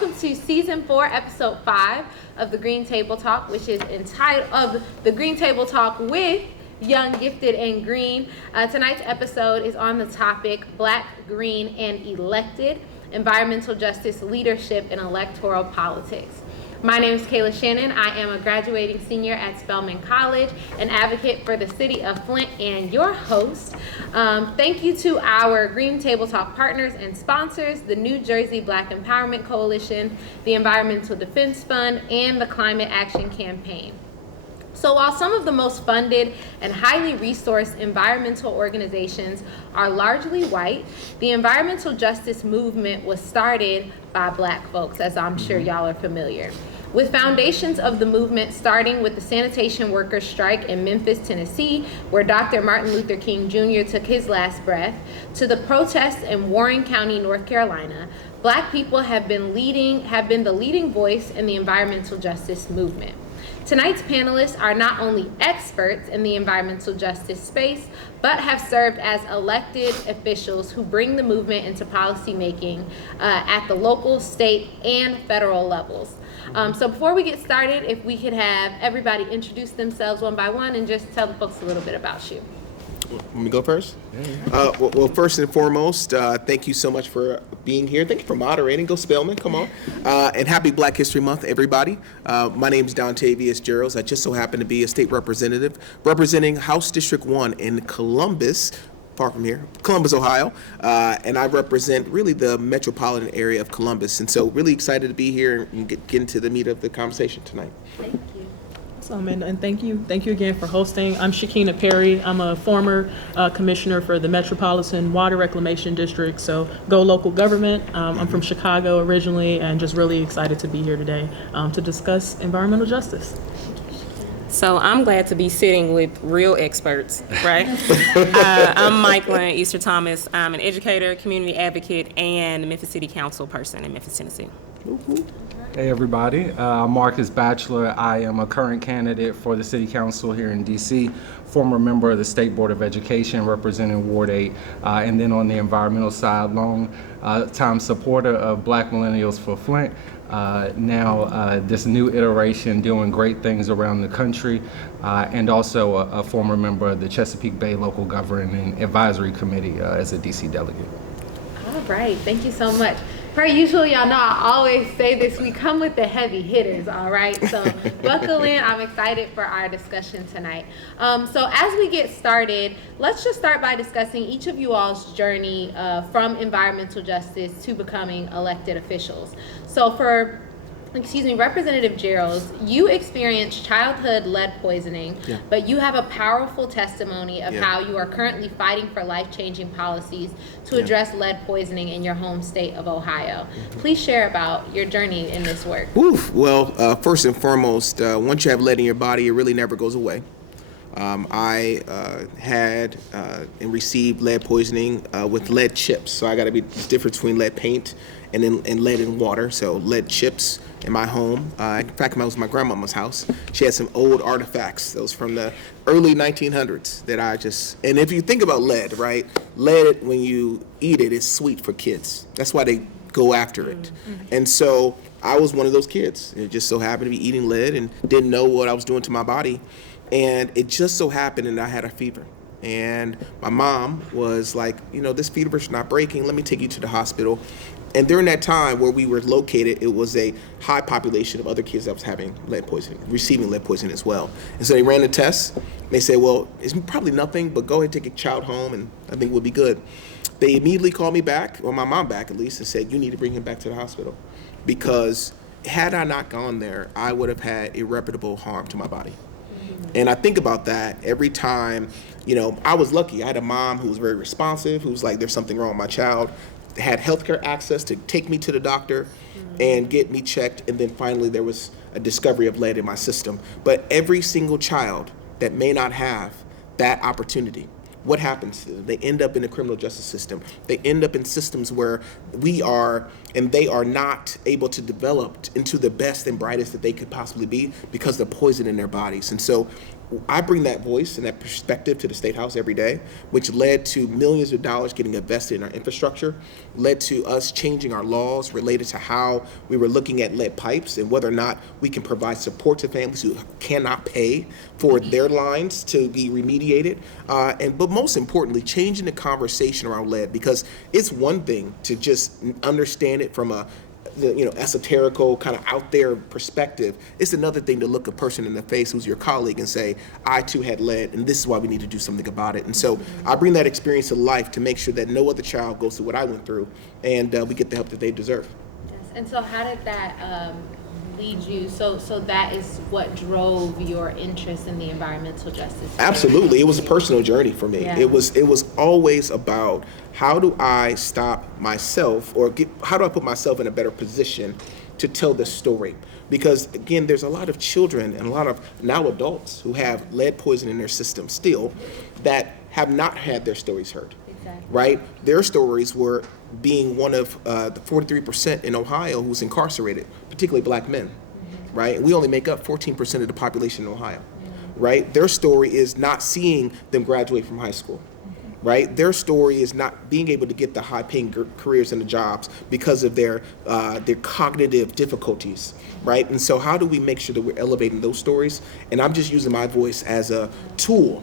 welcome to Season 4, Episode 5 of the Green Table Talk, which is entitled the Green Table Talk with Young, Gifted, and Green. Tonight's episode is on the topic Black, Green, and Elected, Environmental Justice Leadership in Electoral Politics. My name is Kayla Shannon. I am a graduating senior at Spelman College, an advocate for the city of Flint, and your host. Thank you to our Green Table Talk partners and sponsors, the New Jersey Black Empowerment Coalition, the Environmental Defense Fund, and the Climate Action Campaign. So while some of the most funded and highly resourced environmental organizations are largely white, the environmental justice movement was started by Black folks, as I'm sure y'all are familiar. With foundations of the movement starting with the sanitation workers' strike in Memphis, Tennessee, where Dr. Martin Luther King Jr. took his last breath, to the protests in Warren County, North Carolina, Black people have been the leading voice in the environmental justice movement. Tonight's panelists are not only experts in the environmental justice space, but have served as elected officials who bring the movement into policy making at the local, state, and federal levels. So before we get started, if we could have everybody introduce themselves one by one and just tell the folks a little bit about you. Let me go first? Well, first and foremost, thank you so much for being here. Thank you for moderating. Go Spelman, come on. And happy Black History Month, everybody. My name is Dontavius Geralds. I just so happen to be a state representative representing House District 1 in Columbus, far from here, Columbus, Ohio. And I represent really the Metropolitan area of Columbus. And so really excited to be here and get into the meat of the conversation tonight. Thank you. And thank you again for hosting. I'm Chakena Perry. I'm a former commissioner for the Metropolitan Water Reclamation District, so go local government. I'm from Chicago originally, and just really excited to be here today to discuss environmental justice. So I'm glad to be sitting with real experts, right? I'm Michalyn Easter Thomas. I'm an educator, community advocate, and Memphis City Council person in Memphis, Tennessee. Hey everybody, I'm Marcus Batchelor. I am a current candidate for the City Council here in DC, former member of the State Board of Education representing Ward 8, and then on the environmental side, long time supporter of Black Millennials for Flint. Now this new iteration doing great things around the country, and also a former member of the Chesapeake Bay Local Governing Advisory Committee as a DC delegate. All right, thank you so much. Per usual, y'all know I always say this, we come with the heavy hitters, all right? So buckle in, I'm excited for our discussion tonight. So as we get started, let's just start by discussing each of you all's journey from environmental justice to becoming elected officials. So for Representative Geralds, you experienced childhood lead poisoning, but you have a powerful testimony of how you are currently fighting for life-changing policies to address lead poisoning in your home state of Ohio. Please share about your journey in this work. Well, first and foremost, once you have lead in your body, it really never goes away. I had and received lead poisoning with lead chips. So I got to be the difference between lead paint and lead in water. So lead chips in my home. In fact, when I was at my grandmama's house, she had some old artifacts. Those from the early 1900s that and if you think about lead, right? Lead, when you eat it, is sweet for kids. That's why they go after it. Mm-hmm. And so I was one of those kids. It just so happened to be eating lead and didn't know what I was doing to my body. And it just so happened that I had a fever. And my mom was like, this fever's not breaking. Let me take you to the hospital. And during that time where we were located, it was a high population of other kids that was having lead poisoning, receiving lead poisoning as well. And so they ran the tests. They said, well, it's probably nothing, but go ahead and take a child home, and I think we'll be good. They immediately called me back, or my mom back at least, and said, you need to bring him back to the hospital. Because had I not gone there, I would have had irreparable harm to my body. And I think about that every time. I was lucky. I had a mom who was very responsive, who was like, there's something wrong with my child, had healthcare access to take me to the doctor and get me checked. And then finally there was a discovery of lead in my system. But every single child that may not have that opportunity, what happens to them? They end up in the criminal justice system. They end up in systems where they are not able to develop into the best and brightest that they could possibly be because of the poison in their bodies. And so I bring that voice and that perspective to the State House every day, which led to millions of dollars getting invested in our infrastructure, led to us changing our laws related to how we were looking at lead pipes and whether or not we can provide support to families who cannot pay for their lines to be remediated. But most importantly, changing the conversation around lead, because it's one thing to just understand it from a esoterical kind of out there perspective. It's another thing to look a person in the face who's your colleague and say, I too had lead and this is why we need to do something about it. And so I bring that experience to life to make sure that no other child goes through what I went through, and we get the help that they deserve. Yes. And so how did that lead you? So that is what drove your interest in the environmental justice? Absolutely. It was a personal journey for me. Yeah. It was always about how do I stop myself, or how do I put myself in a better position to tell this story? Because again, there's a lot of children and a lot of now adults who have lead poison in their system still that have not had their stories heard. Exactly. Right? Their stories were being one of the 43% in Ohio who's incarcerated, particularly black men. Right? And we only make up 14% of the population in Ohio. Right? Their story is not seeing them graduate from high school. Right? Their story is not being able to get the high-paying careers and the jobs because of their cognitive difficulties. Right? And so how do we make sure that we're elevating those stories? And I'm just using my voice as a tool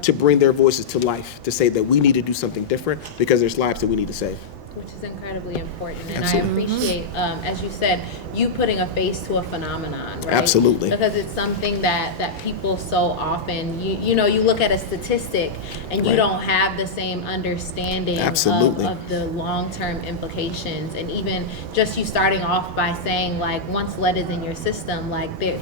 to bring their voices to life, to say that we need to do something different because there's lives that we need to save. Which is incredibly important. And Absolutely. I appreciate, as you said, you putting a face to a phenomenon, right? Absolutely. Because it's something that people so often, you look at a statistic and you Right. don't have the same understanding Absolutely. of the long-term implications. And even just you starting off by saying, like, once lead is in your system, like it's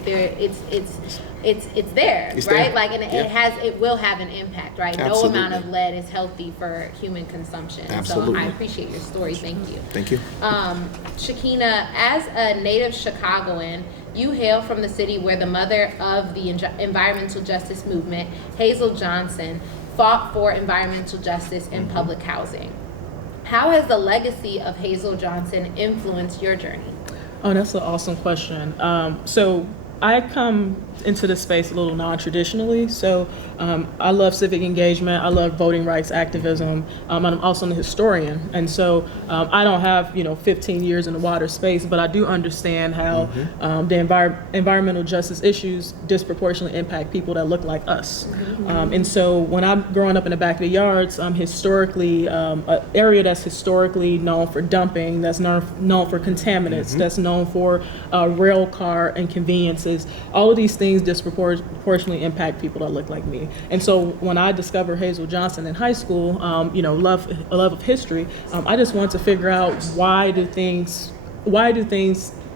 there, It's right? there. Like, and Yeah. it will have an impact, right? Absolutely. No amount of lead is healthy for human consumption. Absolutely. So I appreciate your story. Thank you. Thank you. Chakena, as a native Chicagoan, you hail from the city where the mother of the environmental justice movement, Hazel Johnson, fought for environmental justice in public housing. How has the legacy of Hazel Johnson influenced your journey? Oh, that's an awesome question. So I come into this space a little non-traditionally. So I love civic engagement. I love voting rights activism. And I'm also a historian. And so I don't have, 15 years in the water space, but I do understand how the environmental justice issues disproportionately impact people that look like us. And so when I'm growing up in the back of the yards, historically, an area that's historically known for dumping, that's known for contaminants, that's known for rail car inconveniences, all of these things disproportionately impact people that look like me. And so when I discovered Hazel Johnson in high school, a love of history, I just wanted to figure out why do things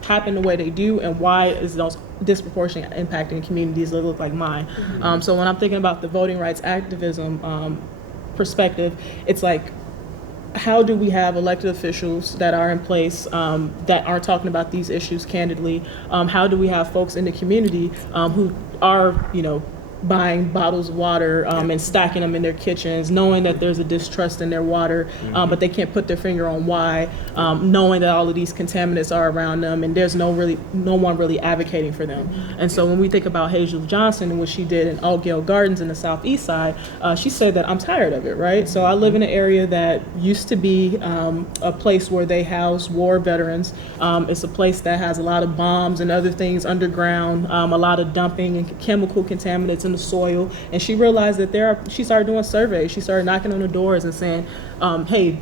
happen the way they do, and why is those disproportionately impacting communities that look like mine. So when I'm thinking about the voting rights activism perspective, it's like, how do we have elected officials that are in place that aren't talking about these issues candidly? How do we have folks in the community who are, buying bottles of water and stacking them in their kitchens, knowing that there's a distrust in their water, but they can't put their finger on why, knowing that all of these contaminants are around them and there's no one really advocating for them. And so when we think about Hazel Johnson and what she did in Altgale Gardens in the southeast side, she said that I'm tired of it, right? So I live in an area that used to be a place where they house war veterans. It's a place that has a lot of bombs and other things underground, a lot of dumping and chemical contaminants in the soil. And she realized that she started doing surveys. She started knocking on the doors and saying, hey,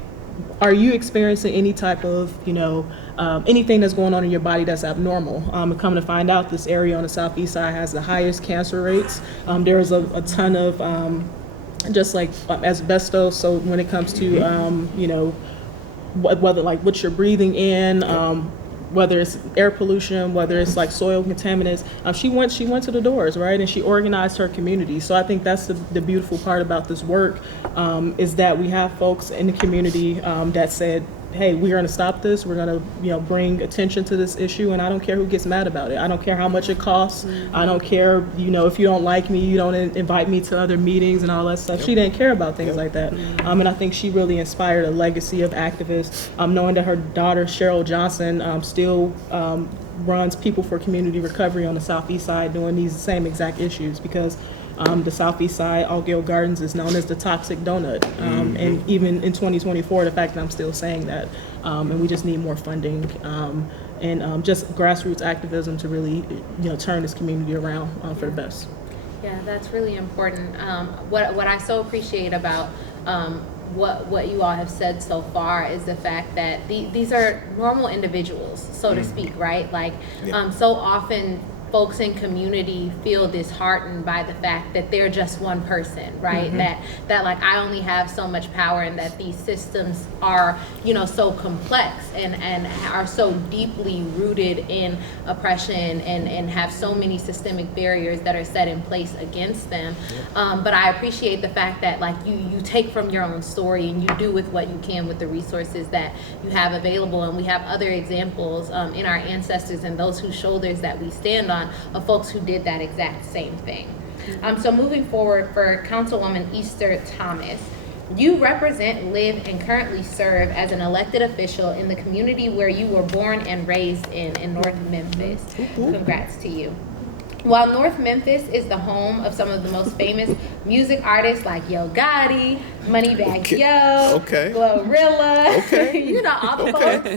are you experiencing any type of, anything that's going on in your body that's abnormal? And come to find out, this area on the southeast side has the highest cancer rates. There is a ton of just like asbestos. So when it comes to, whether like what you're breathing in, whether it's air pollution, whether it's like soil contaminants, she went to the doors, right? And she organized her community. So I think that's the beautiful part about this work, is that we have folks in the community that said, hey, we're going to stop this. We're going to, bring attention to this issue, and I don't care who gets mad about it. I don't care how much it costs. I don't care, if you don't like me, you don't invite me to other meetings and all that stuff. She didn't care about things like that. And I think she really inspired a legacy of activists, knowing that her daughter, Cheryl Johnson, still runs People for Community Recovery on the southeast side doing these same exact issues, because The Southeast Side, Altgeld Gardens, is known as the toxic donut. And even in 2024, the fact that I'm still saying that, and we just need more funding and just grassroots activism to really, turn this community around for the best. Yeah, that's really important. What I so appreciate about what you all have said so far is the fact that these are normal individuals, so to speak, right? Like, so often folks in community feel disheartened by the fact that they're just one person, right? That like I only have so much power, and that these systems are, so complex and are so deeply rooted in oppression and have so many systemic barriers that are set in place against them. But I appreciate the fact that like you take from your own story and you do with what you can with the resources that you have available. And we have other examples in our ancestors and those whose shoulders that we stand on, of folks who did that exact same thing. So moving forward, for Councilwoman Easter Thomas, you represent, live, and currently serve as an elected official in the community where you were born and raised in North Memphis. Congrats to you. While North Memphis is the home of some of the most famous music artists like Yo Gotti, Moneybagg Yo, Glorilla, all the folks,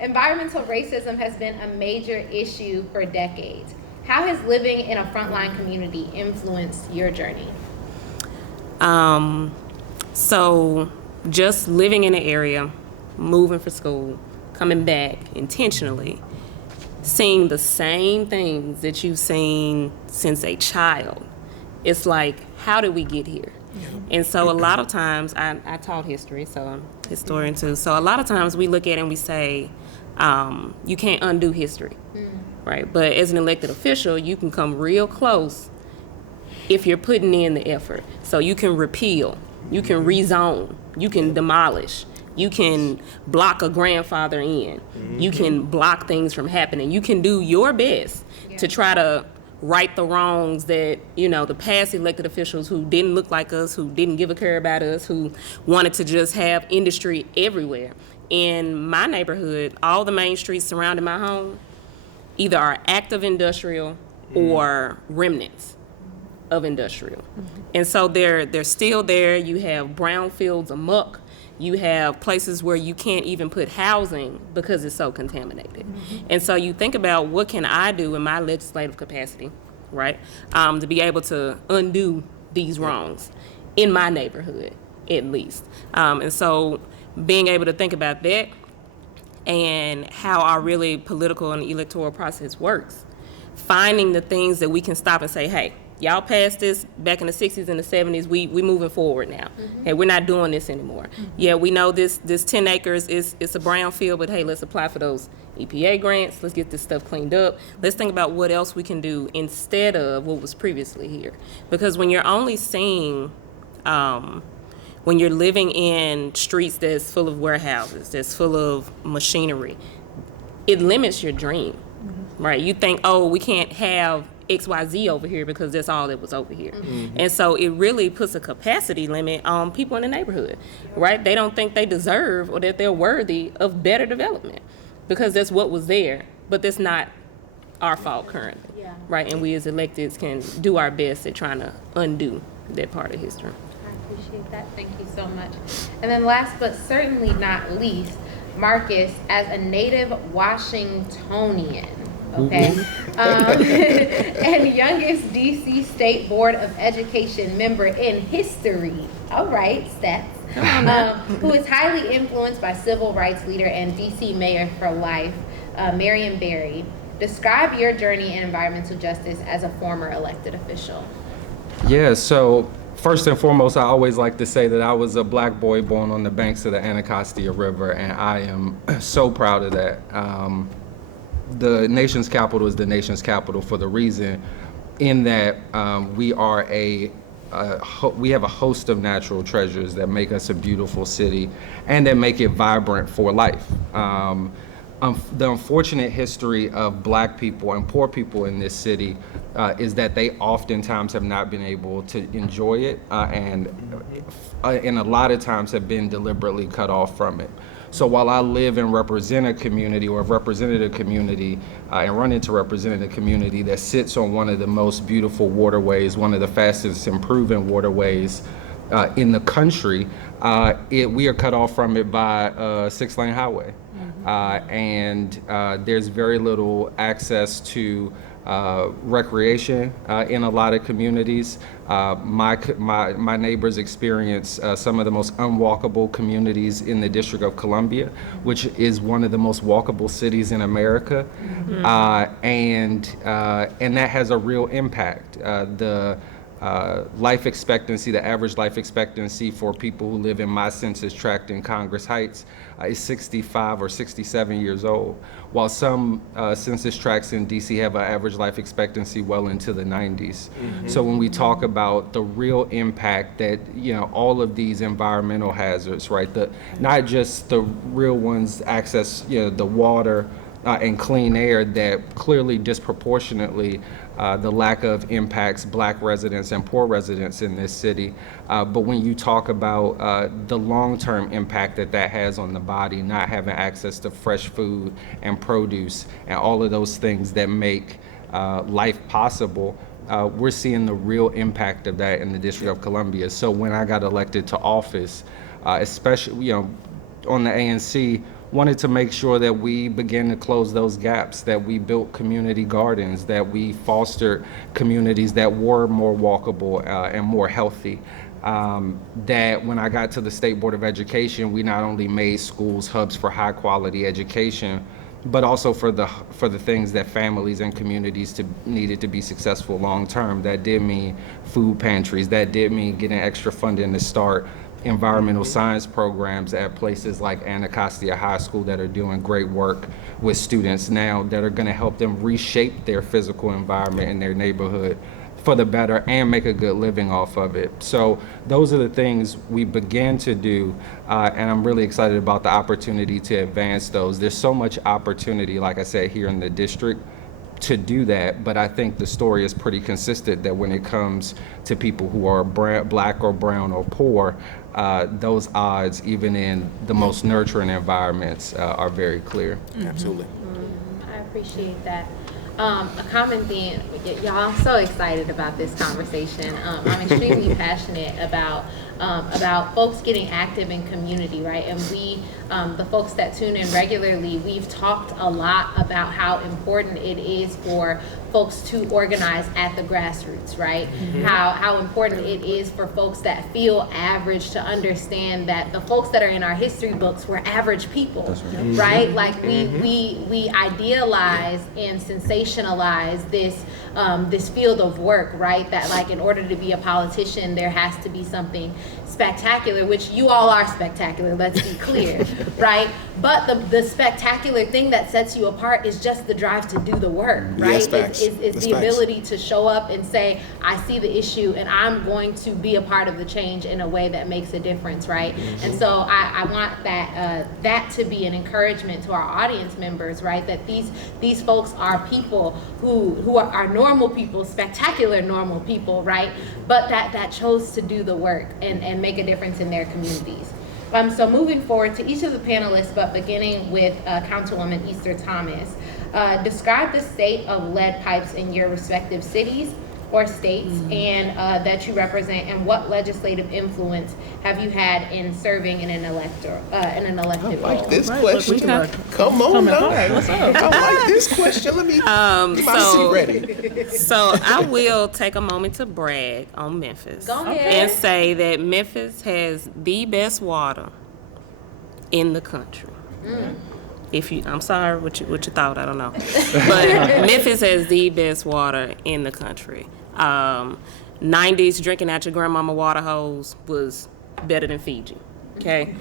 environmental racism has been a major issue for decades. How has living in a frontline community influenced your journey? So just living in the area, moving for school, coming back intentionally, seeing the same things that you've seen since a child. It's like, how did we get here? And so a lot of times, I taught history, so I'm a historian too. So a lot of times we look at it and we say, you can't undo history, right? But as an elected official, you can come real close if you're putting in the effort. So you can repeal, you can rezone, you can demolish, you can block a grandfather in, you can block things from happening. You can do your best to try to right the wrongs that, the past elected officials who didn't look like us, who didn't give a care about us, who wanted to just have industry everywhere. In my neighborhood, all the main streets surrounding my home either are active industrial or remnants of industrial. And so they're still there. You have brownfields amok. You have places where you can't even put housing because it's so contaminated. And so you think about, what can I do in my legislative capacity, right, to be able to undo these wrongs in my neighborhood, at least. And so being able to think about that and how our really political and electoral process works, finding the things that we can stop and say, hey, y'all passed this back in the 60s and the 70s. We moving forward now. Hey, we're not doing this anymore. Yeah, we know this 10 acres it's a brownfield, but hey, let's apply for those EPA grants. Let's get this stuff cleaned up. Let's think about what else we can do instead of what was previously here. Because when you're only seeing, when you're living in streets that's full of warehouses, that's full of machinery, it limits your dream, right? You think, oh, we can't have XYZ over here because that's all that was over here. And so it really puts a capacity limit on people in the neighborhood, right? They don't think they deserve or that they're worthy of better development because that's what was there, but that's not our fault currently, right? And we as electeds can do our best at trying to undo that part of history. I appreciate that. Thank you so much. And then last but certainly not least, Marcus, as a native Washingtonian, and youngest DC State Board of Education member in history, all right, stats, who is highly influenced by civil rights leader and DC Mayor for life, Marion Barry. Describe your journey in environmental justice as a former elected official. Yeah, so first and foremost, I always like to say that I was a black boy born on the banks of the Anacostia River, and I am so proud of that. The nation's capital is the nation's capital for the reason in that we have a host of natural treasures that make us a beautiful city and that make it vibrant for life. The unfortunate history of black people and poor people in this city is that they oftentimes have not been able to enjoy it and a lot of times have been deliberately cut off from it. So while I live and represent a community or have represented a community and run into representing a community that sits on one of the most beautiful waterways, one of the fastest improving waterways in the country, we are cut off from it by a 6-lane highway. And there's very little access to recreation in a lot of communities. My neighbors experience some of the most unwalkable communities in the District of Columbia, which is one of the most walkable cities in America. And that has a real impact. The life expectancy, the average life expectancy for people who live in my census tract in Congress Heights is 65 or 67 years old, while some census tracts in DC have an average life expectancy well into the 90s. So when we talk about the real impact that, all of these environmental hazards, right, not just the real ones, access, the water and clean air, that clearly disproportionately the lack of impacts Black residents and poor residents in this city. But when you talk about the long-term impact that has on the body, not having access to fresh food and produce and all of those things that make life possible, we're seeing the real impact of that in the District of Columbia. So when I got elected to office, especially, on the ANC, wanted to make sure that we begin to close those gaps, that we built community gardens, that we fostered communities that were more walkable and more healthy. That when I got to the State Board of Education, we not only made schools hubs for high quality education, but also for the things that families and communities needed to be successful long term. That did mean food pantries, that did mean getting extra funding to start environmental science programs at places like Anacostia High School that are doing great work with students now, that are going to help them reshape their physical environment in their neighborhood for the better and make a good living off of it. So those are the things we began to do, and I'm really excited about the opportunity to advance those. There's so much opportunity, like I said, here in the district to do that, but I think the story is pretty consistent that when it comes to people who are Black or brown or poor, those odds, even in the most nurturing environments, are very clear. Absolutely. I appreciate that. A common theme, y'all, I'm so excited about this conversation. I'm extremely passionate about folks getting active in community, right? And we, the folks that tune in regularly, we've talked a lot about how important it is for folks to organize at the grassroots, right? How important it is for folks that feel average to understand that the folks that are in our history books were average people, right? Like we idealize and sensationalize this field of work, right? That like in order to be a politician, there has to be something spectacular, which you all are spectacular, let's be clear, right? But the spectacular thing that sets you apart is just the drive to do the work, right? It's the ability to show up and say, I see the issue and I'm going to be a part of the change in a way that makes a difference, right? And so I want that to be an encouragement to our audience members, right? That these folks are people who are normal people, spectacular normal people, right? But that chose to do the work and make a difference in their communities. So moving forward to each of the panelists, but beginning with Councilwoman Easter Thomas, describe the state of lead pipes in your respective cities or states and that you represent, and what legislative influence have you had in serving in an elective role? I like this Right, question. Come on now. What's up? I like this question. Let me get my seat ready. So I will take a moment to brag on Memphis. Go ahead. And say that Memphis has the best water in the country. I'm sorry what you thought, I don't know. But Memphis has the best water in the country. 90s drinking out your grandmama water hose was better than Fiji. Okay.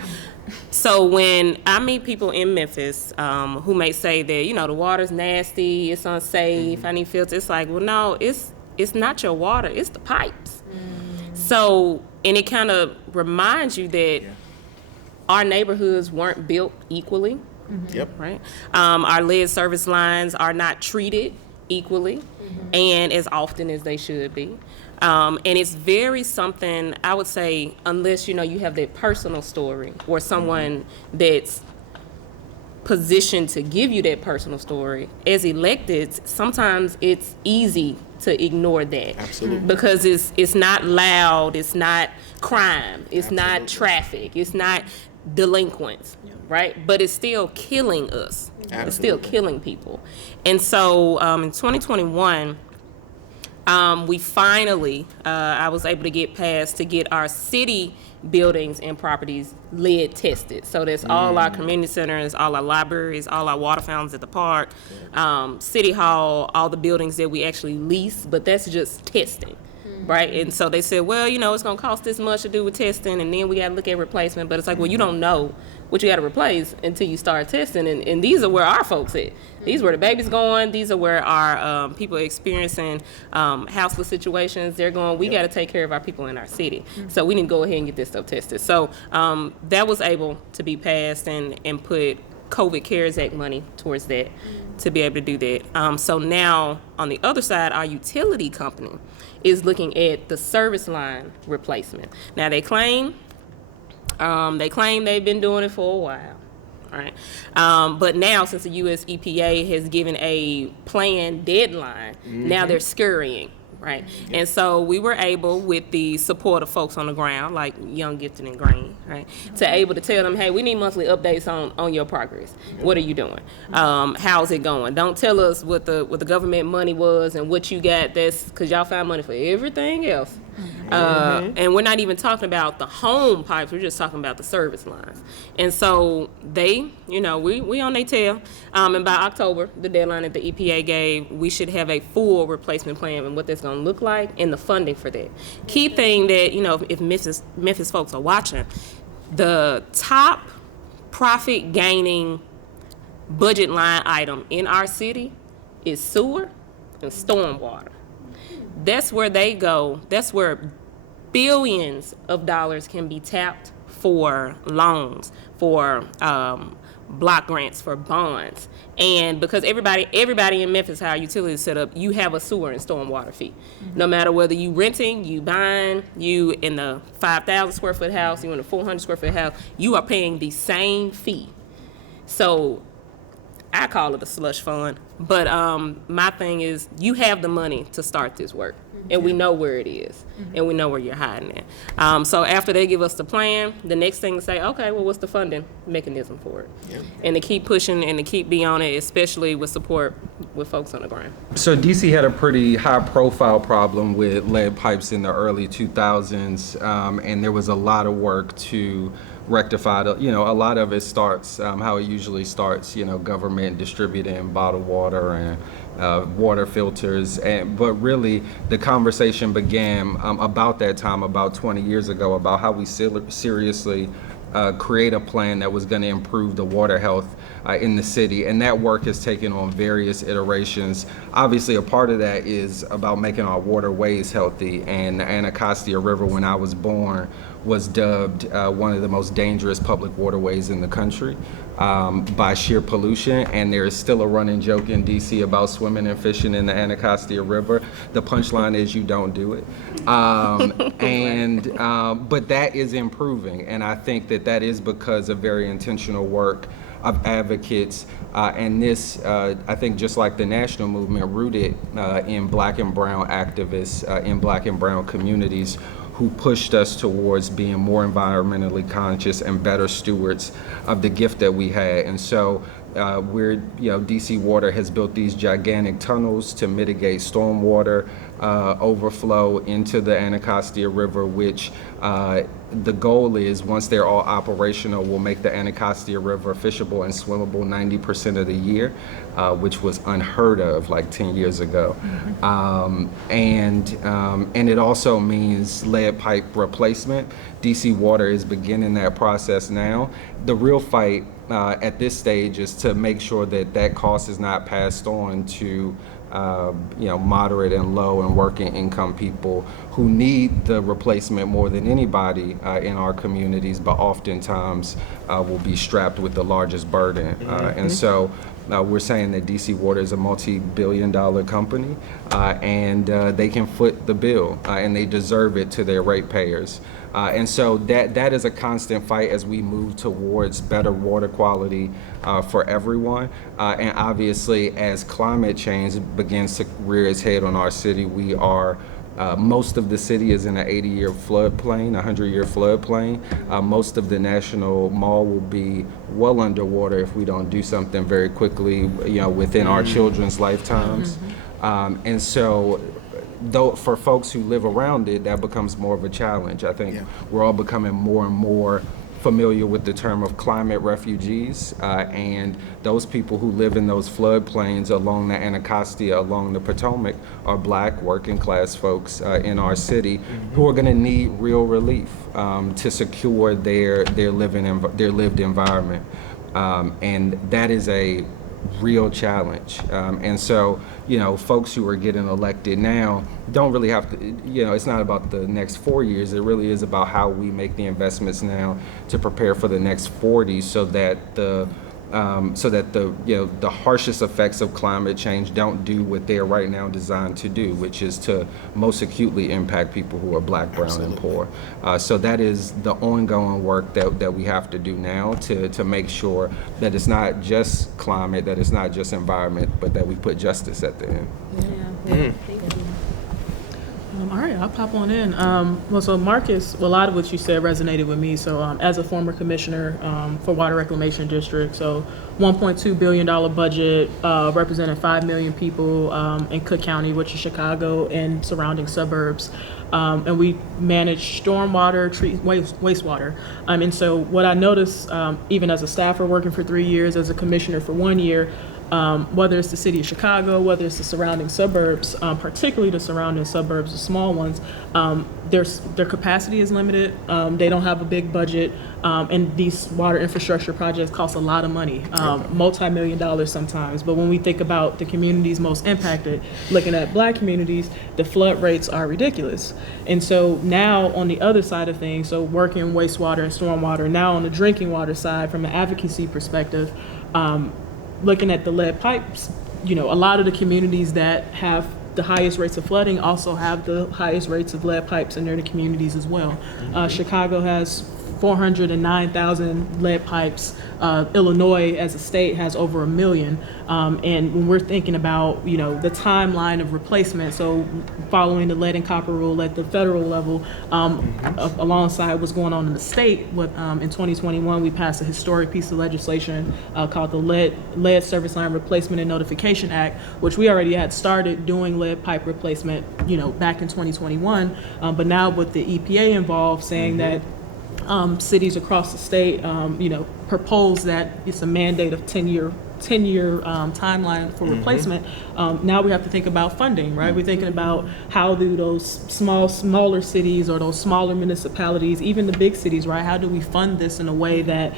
So when I meet people in Memphis who may say that, the water's nasty, it's unsafe, I need filters, it's like, well, no, it's not your water, it's the pipes. So, and it kind of reminds you that our neighborhoods weren't built equally. Yep. Right. Our lead service lines are not treated equally and as often as they should be. And it's very something, I would say, unless, you have that personal story or someone that's positioned to give you that personal story. As electeds, sometimes it's easy to ignore that. Absolutely. Because it's not loud, it's not crime, it's not traffic, it's not delinquents, right? But it's still killing us. It's still killing people. And so in 2021, we finally, I was able to get passed to get our city buildings and properties lead tested. So that's all our community centers, all our libraries, all our water fountains at the park, City Hall, all the buildings that we actually lease, but that's just testing. Right, and so they said, well, it's going to cost this much to do with testing, and then we got to look at replacement. But it's like, well, you don't know what you got to replace until you start testing, and these are where our folks at. These are where the baby's going. These are where our people are experiencing houseless situations. They're going, we got to take care of our people in our city. So we need to go ahead and get this stuff tested. So that was able to be passed and put COVID CARES Act money towards that to be able to do that. So now on the other side, our utility company is looking at the service line replacement. Now they claim they've been doing it for a while, right? But now since the U.S. EPA has given a planned deadline, now they're scurrying. Right, and so we were able, with the support of folks on the ground, like Young, Gifted, and Green, right, to able to tell them, hey, we need monthly updates on your progress. What are you doing? How's it going? Don't tell us what the government money was and what you got. That's because y'all found money for everything else. And we're not even talking about the home pipes. We're just talking about the service lines. And so they, we on their tail. And by October, the deadline that the EPA gave, we should have a full replacement plan and what that's going to look like and the funding for that. Key thing that, if Memphis folks are watching, the top profit gaining budget line item in our city is sewer and stormwater. That's where they go. That's where billions of dollars can be tapped for loans, for block grants, for bonds. And because everybody in Memphis, how our utilities set up, you have a sewer and stormwater fee. No matter whether you renting, you buying, you in the 5,000 square foot house, you in a 400 square foot house, you are paying the same fee. So I call it a slush fund, but my thing is you have the money to start this work, and we know where it is, and we know where you're hiding it. So after they give us the plan, the next thing is say, okay, well, what's the funding mechanism for it? And to keep pushing and to keep be on it, especially with support with folks on the ground. So DC had a pretty high-profile problem with lead pipes in the early 2000s, and there was a lot of work to rectified. A lot of it starts how it usually starts. Government distributing bottled water and water filters. But really, the conversation began about that time, about 20 years ago, about how we seriously create a plan that was going to improve the water health in the city. And that work has taken on various iterations. Obviously, a part of that is about making our waterways healthy. And the Anacostia River, when I was born, was dubbed one of the most dangerous public waterways in the country by sheer pollution. And there is still a running joke in DC about swimming and fishing in the Anacostia River. The punchline is you don't do it. But that is improving. And I think that is because of very intentional work of advocates. And this, I think, just like the national movement, rooted in Black and brown activists in Black and brown communities who pushed us towards being more environmentally conscious and better stewards of the gift that we had. And so DC Water has built these gigantic tunnels to mitigate stormwater overflow into the Anacostia River, which the goal is, once they're all operational, will make the Anacostia River fishable and swimmable 90% of the year, which was unheard of like 10 years ago. And it also means lead pipe replacement. DC Water is beginning that process now. The real fight at this stage is to make sure that cost is not passed on to moderate and low and working income people who need the replacement more than anybody in our communities, but oftentimes will be strapped with the largest burden. And so we're saying that DC Water is a multi-billion-dollar company, and they can foot the bill, and they deserve it to their ratepayers. And so that is a constant fight as we move towards better water quality for everyone. And obviously, as climate change begins to rear its head on our city, we are most of the city is in an 80-year floodplain, 100-year floodplain. Most of the National Mall will be well underwater if we don't do something very quickly, within our children's lifetimes. And so, though for folks who live around it, that becomes more of a challenge. I think we're all becoming more and more familiar with the term of climate refugees, and those people who live in those floodplains along the Anacostia, along the Potomac, are Black working class folks in our city who are going to need real relief to secure their lived environment, and that is a real challenge. And so, folks who are getting elected now don't really have to, it's not about the next 4 years. It really is about how we make the investments now to prepare for the next 40 so that the harshest effects of climate change don't do what they're right now designed to do, which is to most acutely impact people who are Black, brown, and poor. So that is the ongoing work that we have to do now to make sure that it's not just climate, that it's not just environment, but that we put justice at the end. All right, I'll pop on in. So Marcus, a lot of what you said resonated with me. So as a former commissioner for Water Reclamation District, so $1.2 billion budget, representing 5 million people in Cook County, which is Chicago and surrounding suburbs. And we manage stormwater, wastewater. And so what I noticed, even as a staffer working for 3 years, as a commissioner for 1 year, whether it's the city of Chicago, whether it's the surrounding suburbs, particularly the surrounding suburbs, the small ones, their capacity is limited. They don't have a big budget, and these water infrastructure projects cost a lot of money, multi-million dollars sometimes. But when we think about the communities most impacted, looking at Black communities, the flood rates are ridiculous. And so now on the other side of things, so working wastewater and stormwater, now on the drinking water side from an advocacy perspective, looking at the lead pipes, a lot of the communities that have the highest rates of flooding also have the highest rates of lead pipes in their communities as well. Chicago has 409,000 lead pipes. Illinois as a state has over 1 million. And when we're thinking about, the timeline of replacement, so following the lead and copper rule at the federal level, alongside what's going on in the state, in 2021, we passed a historic piece of legislation called the Lead Service Line Replacement and Notification Act, which we already had started doing lead pipe replacement, back in 2021. But now with the EPA involved saying that cities across the state, propose that it's a mandate of 10-year timeline for replacement. Now we have to think about funding, right? We're thinking about how do those smaller cities or those smaller municipalities, even the big cities, right? How do we fund this in a way that,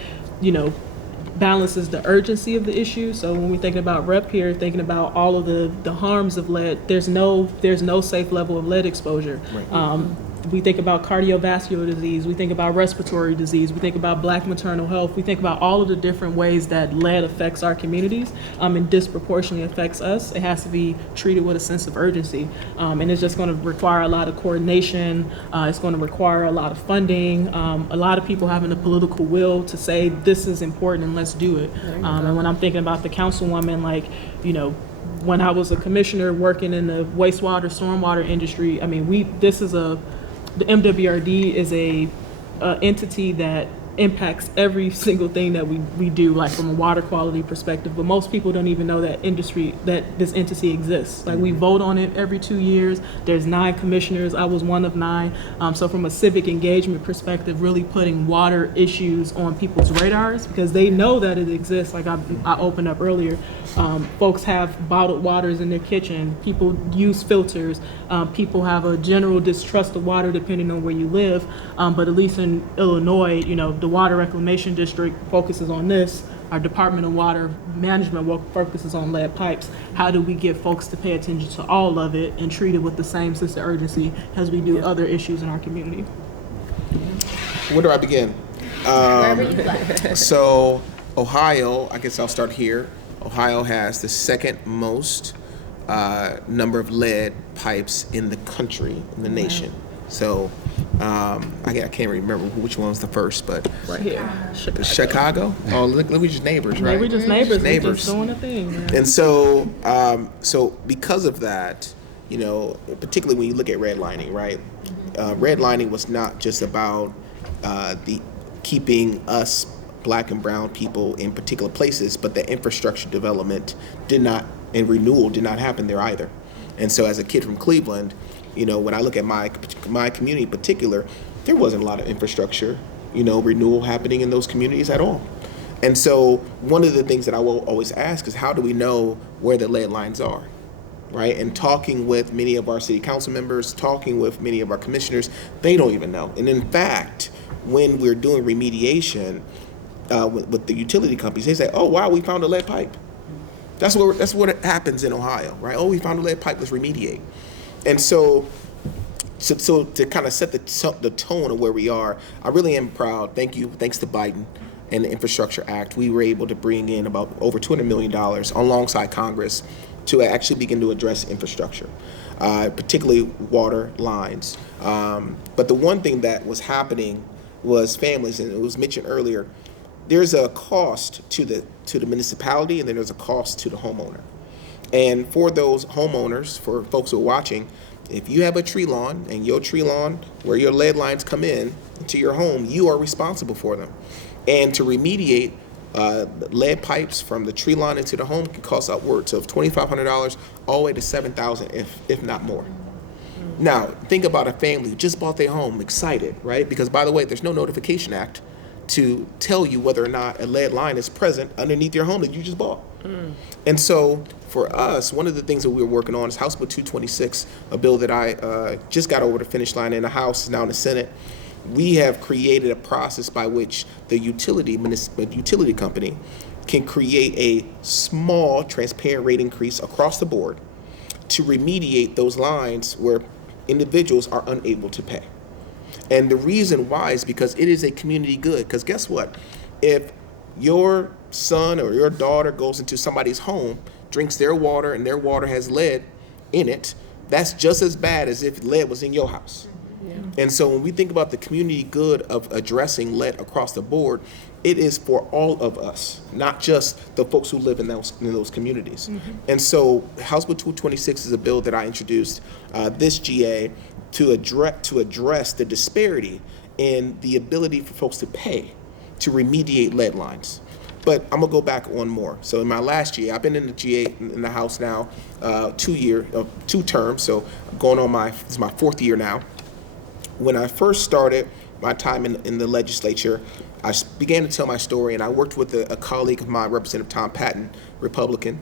balances the urgency of the issue? So when we're thinking about REP here, thinking about all of the harms of lead, there's no safe level of lead exposure. Right. We think about cardiovascular disease, we think about respiratory disease, we think about Black maternal health, we think about all of the different ways that lead affects our communities and disproportionately affects us. It has to be treated with a sense of urgency. And it's just going to require a lot of coordination, it's going to require a lot of funding, a lot of people having the political will to say this is important and let's do it. And when I'm thinking about the councilwoman, when I was a commissioner working in the wastewater, stormwater industry, the MWRD is a entity that impacts every single thing that we do, like from a water quality perspective. But most people don't even know that this entity exists. Like, we vote on it every 2 years. There's 9 commissioners. I was one of 9. So from a civic engagement perspective, really putting water issues on people's radars because they know that it exists. Like I opened up earlier, folks have bottled waters in their kitchen. People use filters. People have a general distrust of water depending on where you live. But at least in Illinois, the Water Reclamation District focuses on this. our Department of Water Management work focuses on lead pipes. How do we get folks to pay attention to all of it and treat it with the same sense of urgency as we do other issues in our community? Where do I begin? Wherever you like. So Ohio, I guess I'll start here. Ohio has the second most number of lead pipes in the country, in the nation. So I can't remember which one was the first, but Right here, Chicago. Oh, look, we just neighbors, right? We just neighbors. We Neighbors. just doing a thing. Man. And so, so because of that, you know, particularly when you look at redlining, right? Redlining was not just about the keeping us Black and brown people in particular places, but the infrastructure development did not, and renewal did not happen there either. And so, as a kid from Cleveland, you know, when I look at my community in particular, there wasn't a lot of infrastructure, you know, renewal happening in those communities at all. And so one of the things that I will always ask is, how do we know where the lead lines are, right? And talking with many of our city council members, talking with many of our commissioners, they don't even know. And in fact, when we're doing remediation with the utility companies, they say, oh, wow, we found a lead pipe. That's what happens in Ohio, right? Oh, we found a lead pipe, let's remediate. And so to kind of set the tone of where we are, I really am proud. Thanks to Biden and the Infrastructure Act, we were able to bring in about over $200 million alongside Congress to actually begin to address infrastructure, particularly water lines. But the one thing that was happening was families, and it was mentioned earlier, there's a cost to the municipality, and then there's a cost to the homeowner. And for those homeowners, for folks who are watching, if you have a tree lawn, and your tree lawn, where your lead lines come in to your home, you are responsible for them. And to remediate lead pipes from the tree lawn into the home can cost upwards of $2,500 all the way to $7,000, if not more. Now, think about a family who just bought their home, excited, right? Because, by the way, there's no notification act to tell you whether or not a lead line is present underneath your home that you just bought. And so for us, one of the things that we were working on is House Bill 226, a bill that I just got over the finish line in the House, is now in the Senate. We have created a process by which the utility company can create a small transparent rate increase across the board to remediate those lines where individuals are unable to pay. And the reason why is because it is a community good. Because guess what? If your son or your daughter goes into somebody's home, drinks their water, and their water has lead in it, that's just as bad as if lead was in your house. Yeah. And so when we think about the community good of addressing lead across the board, it is for all of us, not just the folks who live in those communities. And so House Bill 226 is a bill that I introduced this GA to address the disparity in the ability for folks to pay to remediate lead lines. But I'm gonna go back one more. So in my last year, I've been in the GA in the House now 2 terms. So going on this is my 4th year now. When I first started my time in the legislature, I began to tell my story, and I worked with a colleague of mine, Representative Tom Patton, Republican.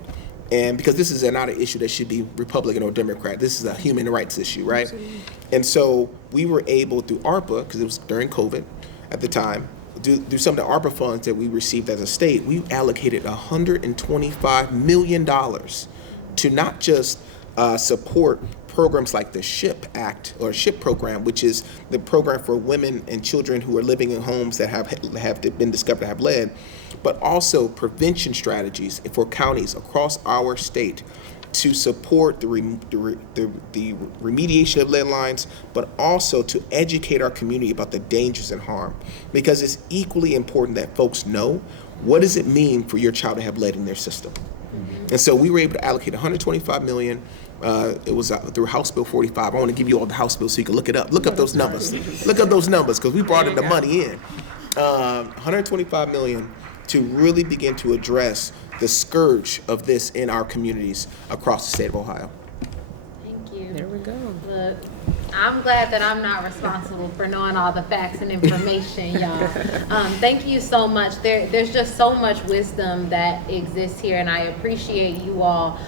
And because this is not an issue that should be Republican or Democrat, this is a human rights issue, right? Absolutely. And so we were able, through ARPA, because it was during COVID at the time, through some of the ARPA funds that we received as a state, we allocated $125 million to not just support programs like the SHIP Act or SHIP program, which is the program for women and children who are living in homes that have been discovered to have lead, but also prevention strategies for counties across our state to support the remediation of lead lines, but also to educate our community about the dangers and harm. Because it's equally important that folks know, what does it mean for your child to have lead in their system? And so we were able to allocate $125 million. It was through House Bill 45. I want to give you all the House bills so you can look it up. Look up those numbers. Look up those numbers, because we brought in the money in. $125 million to really begin to address the scourge of this in our communities across the state of Ohio. Thank you. There we go. Look, I'm glad that I'm not responsible for knowing all the facts and information, y'all. Thank you so much. There's just so much wisdom that exists here, and I appreciate you all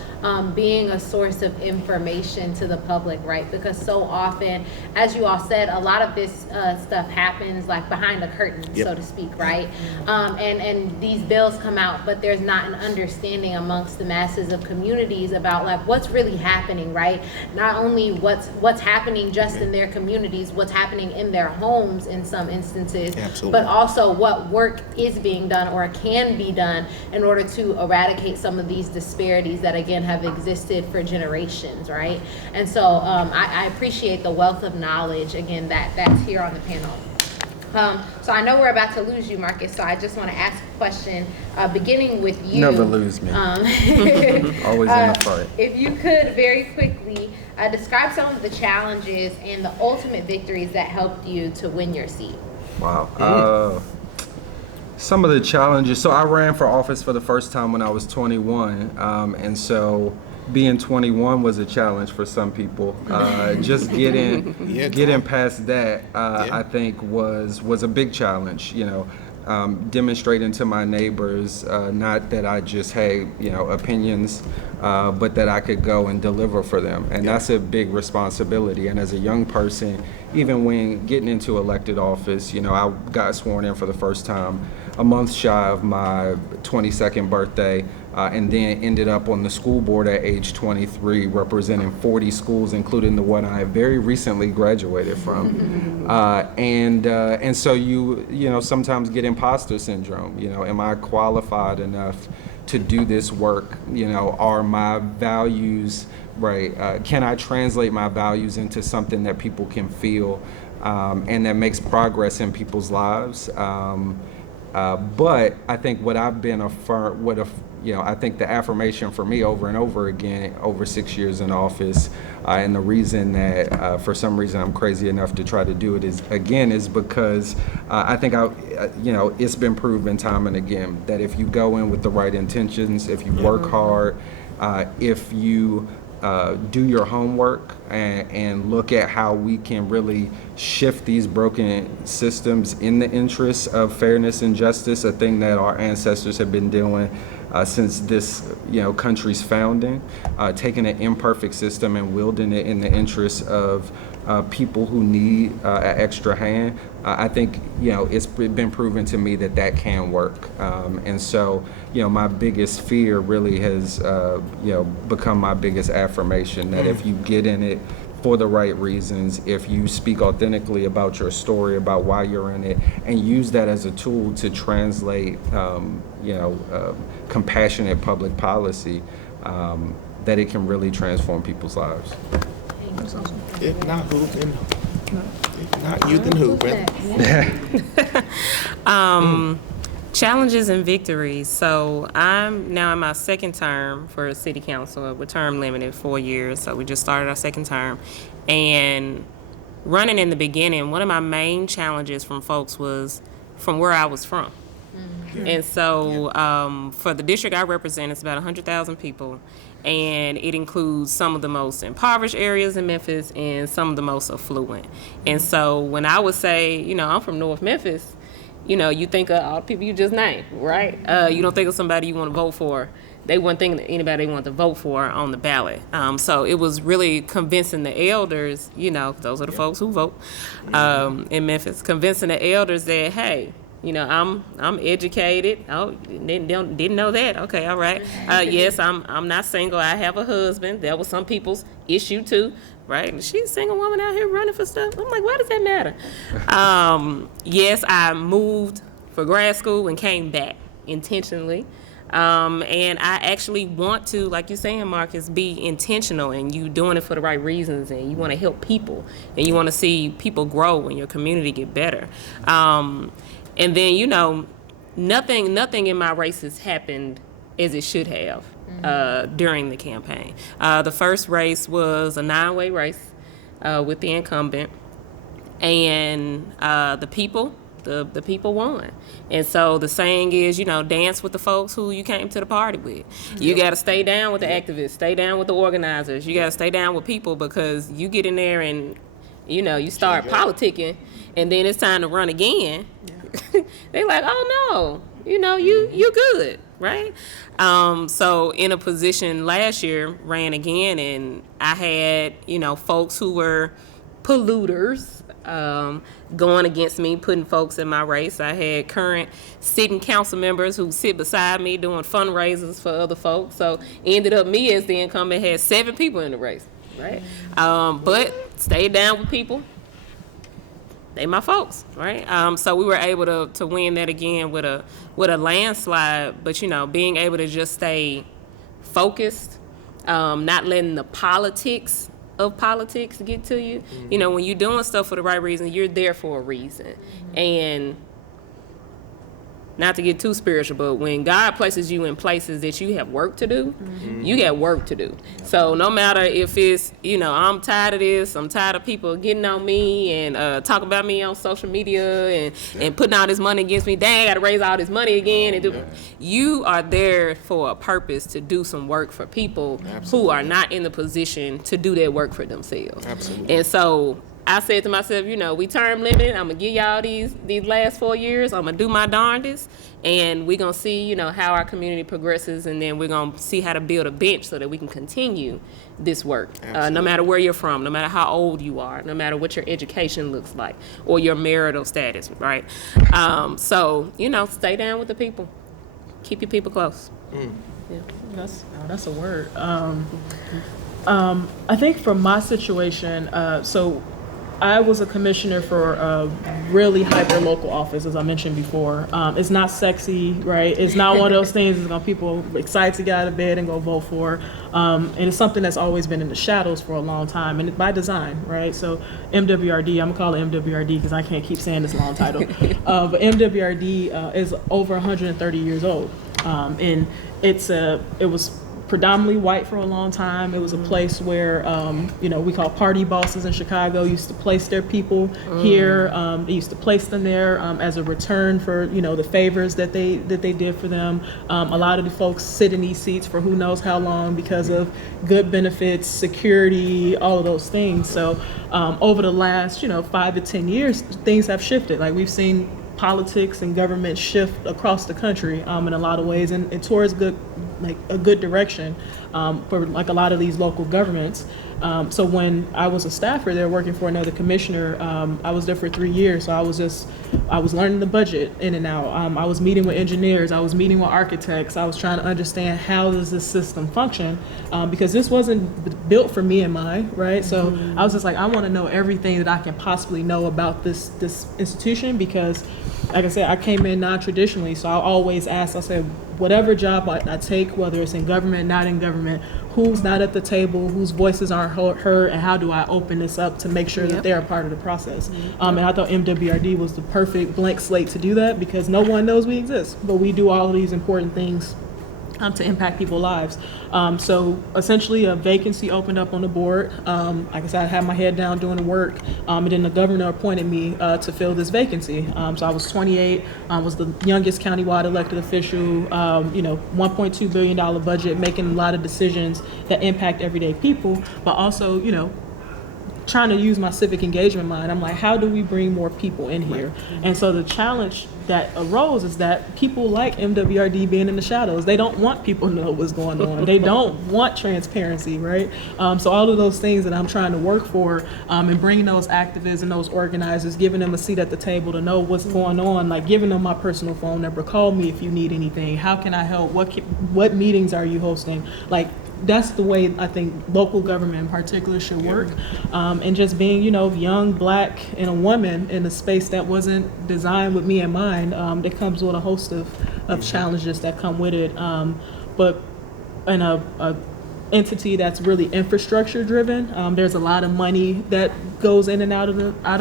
being a source of information to the public, right? Because so often, as you all said, a lot of this stuff happens like behind the curtain, so to speak, right? And these bills come out, but there's not an understanding amongst the masses of communities about like what's really happening, right? Not only what's happening just in their communities, what's happening in their homes in some instances, but also what work is being done or can be done in order to eradicate some of these disparities that again have existed for generations, right? And so I appreciate the wealth of knowledge again that's here on the panel. So I know we're about to lose you, Marcus, so I just want to ask a question, beginning with you. Never lose me. Always in the fight. If you could very quickly describe some of the challenges and the ultimate victories that helped you to win your seat. Wow. Some of the challenges. So I ran for office for the first time when I was 21, and so being 21 was a challenge for some people. Just getting past that, I think was a big challenge. Demonstrating to my neighbors, not that I just had opinions, but that I could go and deliver for them, and that's a big responsibility. And as a young person, even when getting into elected office, I got sworn in for the first time a month shy of my 22nd birthday, and then ended up on the school board at age 23, representing 40 schools, including the one I very recently graduated from. And so you sometimes get imposter syndrome. Am I qualified enough to do this work? Are my values right? Can I translate my values into something that people can feel and that makes progress in people's lives? But I think what I've been I think the affirmation for me over and over again, over 6 years in office, and the reason that for some reason I'm crazy enough to try to do it is because I think it's been proven time and again that if you go in with the right intentions, if you work hard, if you do your homework and look at how we can really shift these broken systems in the interests of fairness and justice, a thing that our ancestors have been doing since this country's founding, taking an imperfect system and wielding it in the interests of people who need an extra hand. I think it's been proven to me that can work, and so my biggest fear really has become my biggest affirmation, that if you get in it for the right reasons, if you speak authentically about your story, about why you're in it, and use that as a tool to translate compassionate public policy, that it can really transform people's lives. If not who, then if not you, then who, brother? Challenges and victories. So I'm now in my second term for city council. We're term limited 4 years, so we just started our second term. And running in the beginning, one of my main challenges from folks was from where I was from. And so for the district I represent, it's about 100,000 people, and it includes some of the most impoverished areas in Memphis and some of the most affluent. And so when I would say, I'm from North Memphis, you think of all the people you just named, right? You don't think of somebody you want to vote for. They wouldn't think of anybody they want to vote for on the ballot. So it was really convincing the elders, those are the folks who vote in Memphis, convincing the elders that, hey, I'm educated. Oh, didn't know that. Okay, all right. Yes, I'm not single. I have a husband. That was some people's issue too, right? And she's a single woman out here running for stuff. I'm like, why does that matter? Yes, I moved for grad school and came back intentionally. And I actually want to, like you're saying, Marcus, be intentional, and you doing it for the right reasons, and you want to help people, and you want to see people grow and your community get better. And then, nothing in my races happened as it should have during the campaign. The first race was a 9-way race with the incumbent, and the people won. And so the saying is, dance with the folks who you came to the party with. You got to stay down with the activists, stay down with the organizers. You got to stay down with people, because you get in there and, you start politicking, and then it's time to run again. They like, oh no, you good. right? So in a position last year, ran again, and I had, folks who were polluters going against me, putting folks in my race. I had current sitting council members who sit beside me doing fundraisers for other folks. So ended up me as the incumbent had 7 people in the race, right? But stayed down with people. They my folks, right? So we were able to win that again with a landslide. But being able to just stay focused, not letting the politics of politics get to you. When you're doing stuff for the right reason, you're there for a reason. And not to get too spiritual, but when God places you in places that you have work to do, you got work to do. So no matter if it's, I'm tired of this, I'm tired of people getting on me and talking about me on social media and putting all this money against me. Dang, I got to raise all this money again. You are there for a purpose to do some work for people who are not in the position to do that work for themselves. Absolutely. And so I said to myself, we term limited. I'm going to give y'all these last 4 years. I'm going to do my darndest. And we're going to see, how our community progresses. And then we're going to see how to build a bench so that we can continue this work. No matter where you're from, no matter how old you are, no matter what your education looks like or your marital status, right? So, stay down with the people. Keep your people close. Yeah. That's a word. I think for my situation, so I was a commissioner for a really hyper-local office, as I mentioned before. It's not sexy, right? It's not one of those things that's people excited to get out of bed and go vote for. And it's something that's always been in the shadows for a long time, and by design, right? So MWRD, I'm gonna call it MWRD because I can't keep saying this long title. But MWRD is over 130 years old. And it was predominantly white for a long time. It was a place where, we call party bosses in Chicago used to place their people here. They used to place them there as a return for, the favors that they did for them. A lot of the folks sit in these seats for who knows how long because of good benefits, security, all of those things. So over the last, 5 to 10 years, things have shifted. Like we've seen politics and government shift across the country in a lot of ways and towards a good direction for a lot of these local governments. So when I was a staffer there working for another commissioner, I was there for 3 years. So I was learning the budget in and out. I was meeting with engineers. I was meeting with architects. I was trying to understand how does this system function because this wasn't built for me and mine, right? So I was just like, I want to know everything that I can possibly know about this institution because, like I said, I came in non-traditionally. So I always ask, I said, whatever job I take, whether it's in government, not in government, who's not at the table, whose voices aren't heard, and how do I open this up to make sure that they're a part of the process? And I thought MWRD was the perfect blank slate to do that because no one knows we exist, but we do all of these important things to impact people's lives. So essentially a vacancy opened up on the board. Like I said, I had my head down doing the work, and then the governor appointed me to fill this vacancy. So I was 28, was the youngest countywide elected official, $1.2 billion budget, making a lot of decisions that impact everyday people, but also, trying to use my civic engagement mind. I'm like, how do we bring more people in here? And so the challenge that arose is that people like MWRD being in the shadows. They don't want people to know what's going on. They don't want transparency, right? So all of those things that I'm trying to work for and bringing those activists and those organizers, giving them a seat at the table to know what's going on, like giving them my personal phone number, call me if you need anything. How can I help? What meetings are you hosting? Like, that's the way I think local government in particular should work. And just being, young, black, and a woman in a space that wasn't designed with me in mind, that comes with a host of challenges that come with it. But in a entity that's really infrastructure driven, there's a lot of money that goes in and out of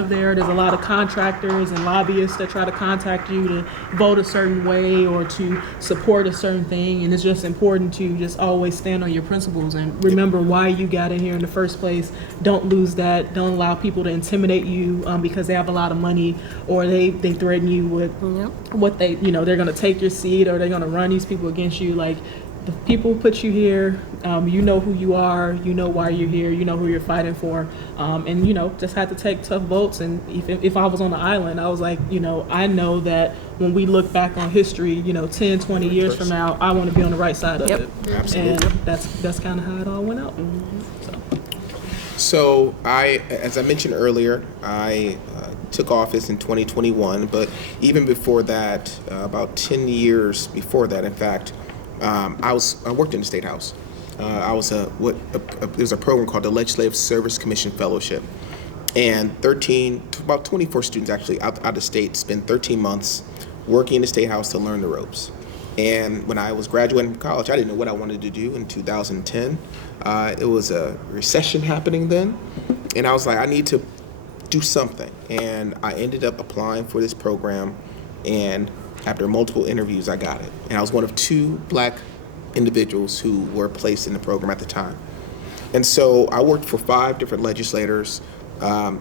there. There's a lot of contractors and lobbyists that try to contact you to vote a certain way or to support a certain thing, and it's just important to just always stand on your principles and remember why you got in here in the first place. Don't lose that. Don't allow people to intimidate you because they have a lot of money or they threaten you with what they're going to take your seat or they're going to run these people against you. Like, the people put you here. You know who you are. You know why you're here. You know who you're fighting for. And, just had to take tough votes. And if I was on the island, I was like, I know that when we look back on history, 10, 20 years from now, I want to be on the right side of it. Absolutely. And that's kind of how it all went out. So as I mentioned earlier, I took office in 2021, but even before that, about 10 years before that, in fact, I worked in the State House. I was there's a program called the Legislative Service Commission Fellowship, and about 24 students actually out of state spend 13 months working in the State House to learn the ropes. And when I was graduating from college, I didn't know what I wanted to do in 2010. It was a recession happening then, and I was like, I need to do something. And I ended up applying for this program, and after multiple interviews, I got it. And I was one of 2 Black individuals who were placed in the program at the time. And so I worked for 5 different legislators.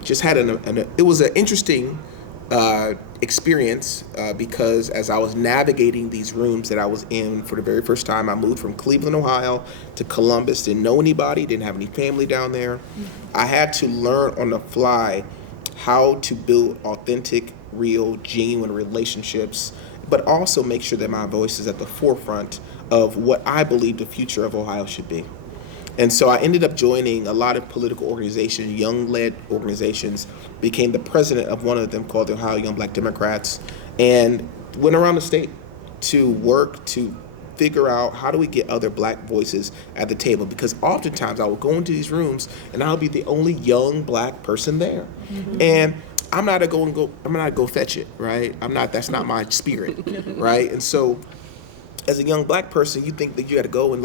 Just had it was an interesting experience because as I was navigating these rooms that I was in for the very first time, I moved from Cleveland, Ohio to Columbus, didn't know anybody, didn't have any family down there. I had to learn on the fly how to build authentic, real, genuine relationships, but also make sure that my voice is at the forefront of what I believe the future of Ohio should be. And so I ended up joining a lot of political organizations, young-led organizations, became the president of one of them called the Ohio Young Black Democrats, and went around the state to work to figure out how do we get other Black voices at the table, because oftentimes I would go into these rooms and I'll be the only young Black person there. And I'm not a go fetch it, right? That's not my spirit, right? And so as a young Black person, you think that you had to go and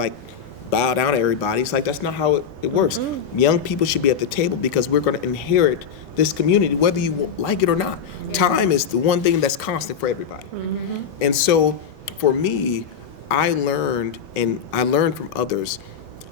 bow down to everybody. It's like, that's not how it works. Young people should be at the table because we're going to inherit this community, whether you like it or not. Time is the one thing that's constant for everybody. And so for me, I learned from others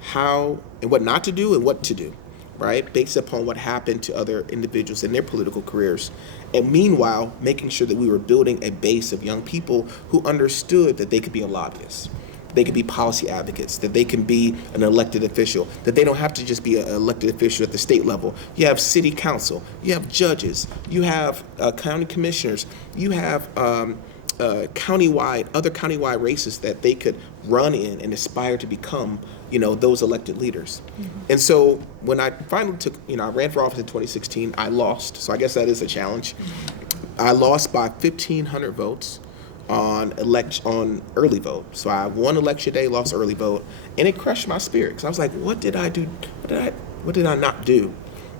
how and what not to do and what to do, right? Based upon what happened to other individuals in their political careers. And meanwhile, making sure that we were building a base of young people who understood that they could be a lobbyist, they can be policy advocates, that they can be an elected official, that they don't have to just be an elected official at the state level. You have city council, you have judges, you have county commissioners, you have other countywide races that they could run in and aspire to become, those elected leaders. And so when I finally I ran for office in 2016, I lost. So I guess that is a challenge. I lost by 1,500 votes on early vote. So I won election day, lost early vote, and it crushed my spirit because I was like, what did I do? What did I not do?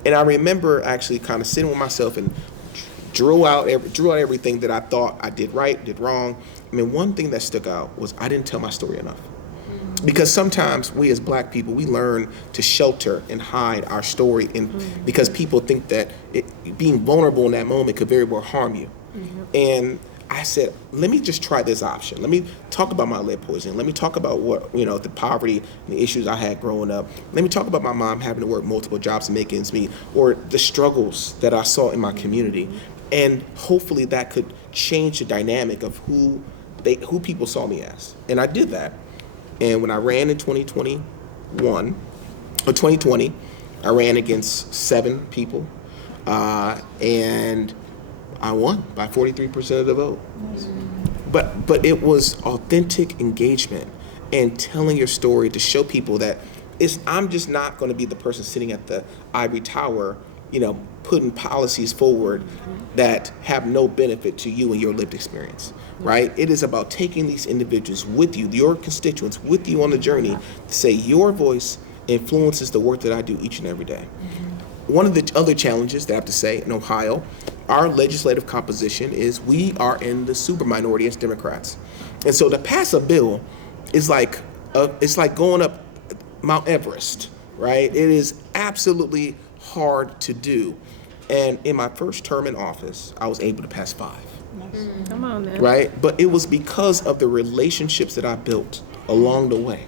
And I remember actually kind of sitting with myself and drew out everything that I thought I did right, did wrong. I mean, one thing that stuck out was I didn't tell my story enough. Because sometimes we as Black people, we learn to shelter and hide our story because people think that being vulnerable in that moment could very well harm you. And I said, let me just try this option. Let me talk about my lead poisoning. Let me talk about what, the poverty and the issues I had growing up. Let me talk about my mom having to work multiple jobs to make ends meet, or the struggles that I saw in my community. And hopefully that could change the dynamic of who people saw me as. And I did that. And when I ran in 2020, I ran against 7 people, and I won by 43% of the vote. But it was authentic engagement and telling your story to show people that I'm just not going to be the person sitting at the ivory tower, putting policies forward that have no benefit to you and your lived experience, right? It is about taking these individuals with you, your constituents with you on the journey, to say your voice influences the work that I do each and every day. One of the other challenges that I have to say in Ohio, our legislative composition is we are in the super minority as Democrats. And so to pass a bill is it's like going up Mount Everest, right? It is absolutely hard to do. And in my first term in office, I was able to pass 5. Come on, man. Right? But it was because of the relationships that I built along the way,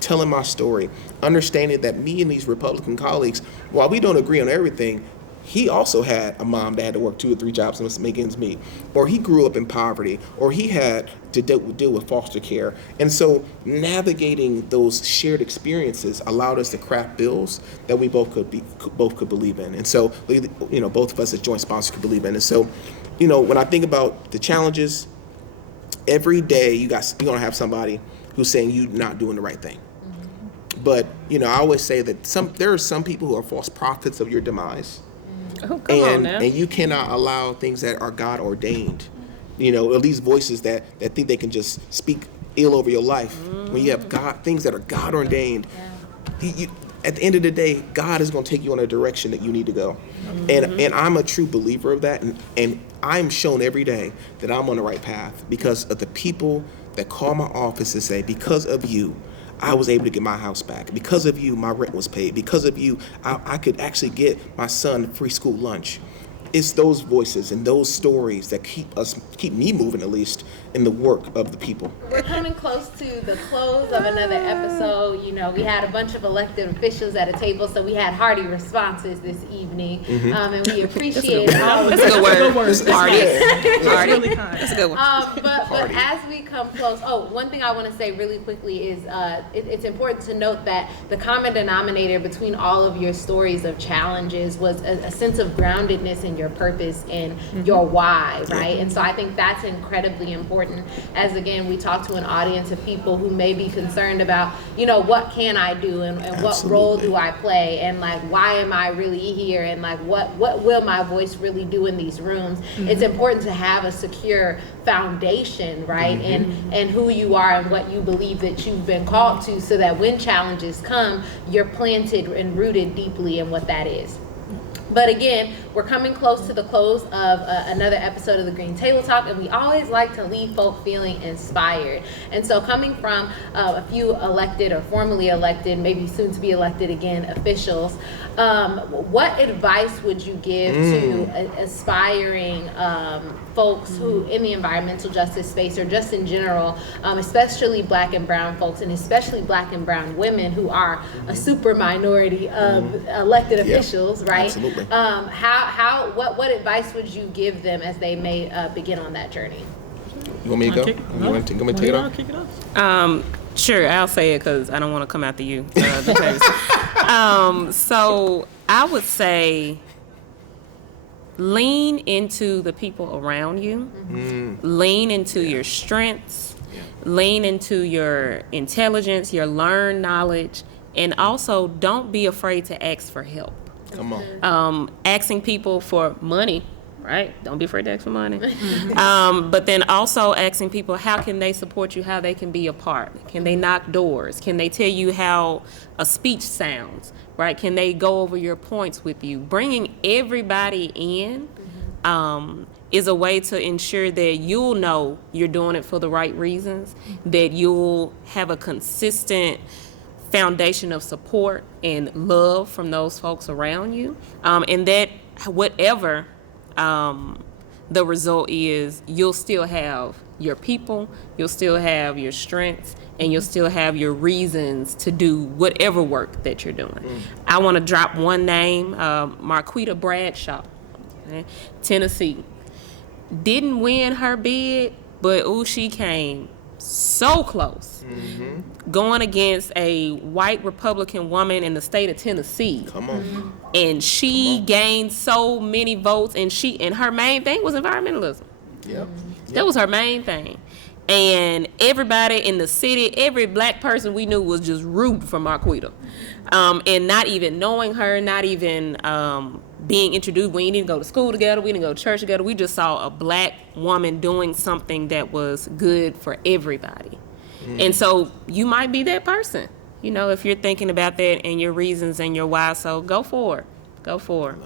telling my story, understanding that me and these Republican colleagues, while we don't agree on everything, he also had a mom that had to work 2 or 3 jobs and make ends meet, or he grew up in poverty, or he had to deal with foster care. And so navigating those shared experiences allowed us to craft bills that we both could believe in. And so, both of us as joint sponsors could believe in. And so, when I think about the challenges, every day you're gonna have somebody who's saying you're not doing the right thing. But, I always say that there are some people who are false prophets of your demise. Oh, come on now. And you cannot allow things that are God ordained, or these voices that think they can just speak ill over your life. When you have things that are God ordained, at the end of the day, God is going to take you in a direction that you need to go. And I'm a true believer of that. And I'm shown every day that I'm on the right path because of the people that call my office and say, because of you, I was able to get my house back. Because of you, my rent was paid. Because of you, I could actually get my son free school lunch. It's those voices and those stories that keep me moving, at least, in the work of the people. We're coming close to the close of another episode. We had a bunch of elected officials at a table, so we had hearty responses this evening, and we appreciate all of That's a good word. Party. That's really kind. That's a good one. But as we come close, one thing I want to say really quickly is it's important to note that the common denominator between all of your stories of challenges was a sense of groundedness in your purpose and your why, right? And so I think that's incredibly important as, again, we talk to an audience of people who may be concerned about, what can I do and what role do I play and why am I really here and what will my voice really do in these rooms? It's important to have a secure foundation, right? And who you are and what you believe that you've been called to, so that when challenges come, you're planted and rooted deeply in what that is. But again, we're coming close to the close of another episode of the Green Table Talk, and we always like to leave folk feeling inspired. And so coming from a few elected or formerly elected, maybe soon to be elected again, officials, what advice would you give to aspiring folks who in the environmental justice space or just in general, especially Black and brown folks, and especially Black and brown women who are a super minority of elected officials, right? Absolutely. What advice would you give them as they may begin on that journey? You want me to go? You want me to take it off? Kick it off. Sure, I'll say it because I don't want to come after you. So I would say lean into the people around you, lean into your strengths, lean into your intelligence, your learned knowledge, and also don't be afraid to ask for help. Come on. Asking people for money, right? Don't be afraid to ask for money. But then also asking people how can they support you, how they can be a part. Can they knock doors? Can they tell you how a speech sounds, right? Can they go over your points with you? Bringing everybody in is a way to ensure that you'll know you're doing it for the right reasons, that you'll have a consistent foundation of support and love from those folks around you, and that whatever the result is, you'll still have your people, you'll still have your strengths, and you'll still have your reasons to do whatever work that you're doing. I want to drop one name, Marquita Bradshaw, Tennessee. Didn't win her bid, but she came so close. Going against a white Republican woman in the state of Tennessee. Come on. And she gained so many votes, and her main thing was environmentalism. Yep. That was her main thing. And everybody in the city, every Black person we knew was just rooting for Marquita. And not even knowing her, not even being introduced. We didn't go to school together, we didn't go to church together. We just saw a Black woman doing something that was good for everybody. And so you might be that person, if you're thinking about that and your reasons and your why. So go for it. Go for it.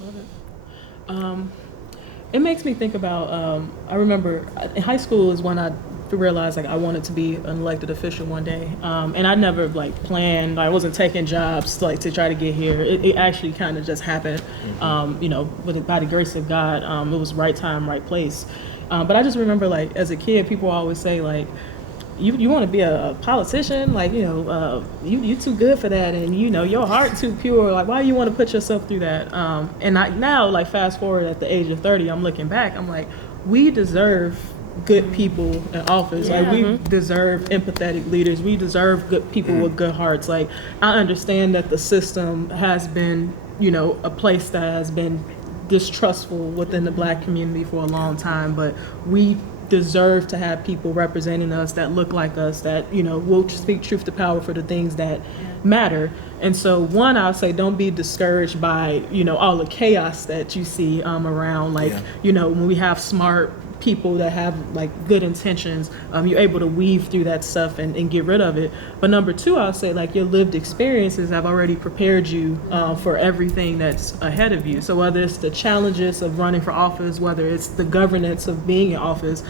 Love it. It makes me think about, I remember in high school is when I realized I wanted to be an elected official one day. And I never planned, I wasn't taking jobs to try to get here. It actually kind of just happened, by the grace of God. It was right time, right place. But I just remember as a kid, people always say you want to be a politician? Like, you too good for that, and your heart too pure. Like, why you want to put yourself through that? And now, like, fast forward at the age of 30, I'm looking back. I'm like, we deserve good people in office. Like, we deserve empathetic leaders. We deserve good people with good hearts. Like, I understand that the system has been, a place that has been distrustful within the Black community for a long time, but we deserve to have people representing us that look like us, that will speak truth to power for the things that matter. And so, one, I'll say, don't be discouraged by all the chaos that you see around. Like, when we have smart people that have like good intentions, you're able to weave through that stuff and get rid of it. But number two, I'll say, like, your lived experiences have already prepared you for everything that's ahead of you. So whether it's the challenges of running for office, whether it's the governance of being in office,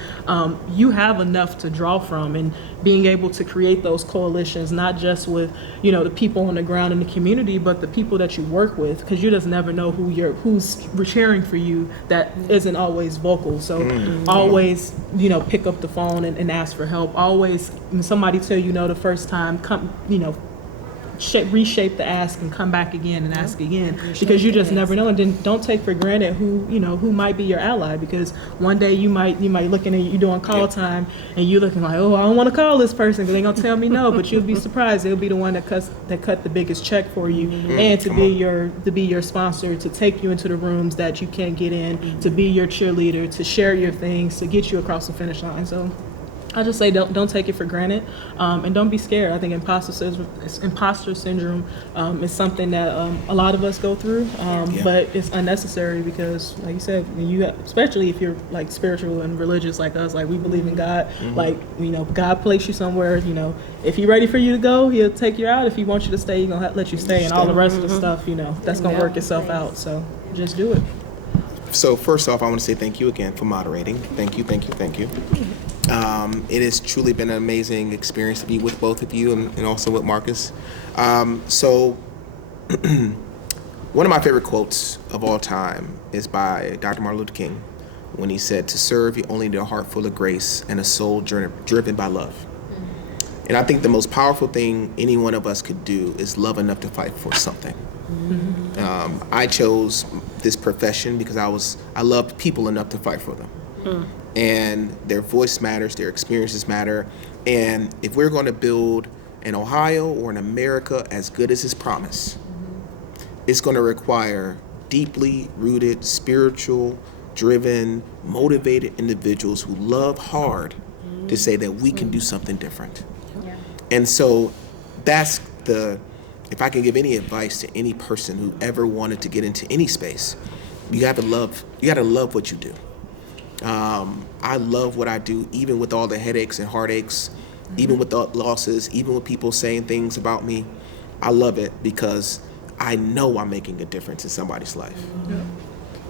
you have enough to draw from, and being able to create those coalitions, not just with the people on the ground in the community, but the people that you work with, because you just never know who's cheering for you that isn't always vocal. So always, pick up the phone and ask for help. Always, when somebody tell the first time, come, reshape the ask and come back again and ask again, because you just never know. And then don't take for granted who might be your ally, because one day you might looking at you doing call time and you looking like, oh, I don't want to call this person because they're gonna tell me no, but you'll be surprised they'll be the one that cut the biggest check for you, and to be your sponsor, to take you into the rooms that you can't get in, to be your cheerleader, to share your things, to get you across the finish line. So I just say don't take it for granted, and don't be scared. I think imposter syndrome is something that a lot of us go through, but it's unnecessary, because, like you said, especially if you're like spiritual and religious like us, like we believe in God, like God placed you somewhere. If He's ready for you to go, He'll take you out. If He wants you to stay, He's gonna let you stay, and all the rest of the stuff, that's gonna work itself out. So just do it. So first off, I want to say thank you again for moderating. Thank you. It has truly been an amazing experience to be with both of you, and also with Marcus. So one of my favorite quotes of all time is by Dr. Martin Luther King, when he said, "To serve, you only need a heart full of grace and a soul driven by love." And I think the most powerful thing any one of us could do is love enough to fight for something. I chose this profession because I loved people enough to fight for them. And their voice matters, their experiences matter. And if we're going to build an Ohio or an America as good as His promise, it's going to require deeply rooted, spiritual, driven, motivated individuals who love hard to say that we can do something different. And so that's if I can give any advice to any person who ever wanted to get into any space, you gotta love what you do. I love what I do, even with all the headaches and heartaches, even with the losses, even with people saying things about me. I love it because I know I'm making a difference in somebody's life.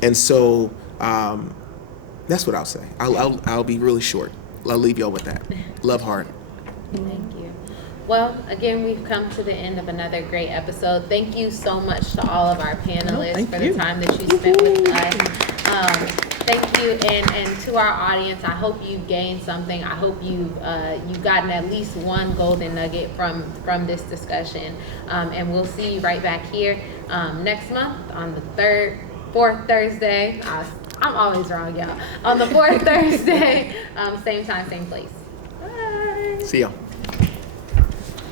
And so that's what I'll say. I'll be really short. I'll leave y'all with that. Love hard. Thank you. Well, again, we've come to the end of another great episode. Thank you so much to all of our panelists for the time that you spent with us. Thank you, and to our audience, I hope you gained something. I hope you've gotten at least one golden nugget from this discussion. And we'll see you right back here next month on the fourth Thursday. I'm always wrong, y'all. On the fourth Thursday, same time, same place. Bye. See y'all.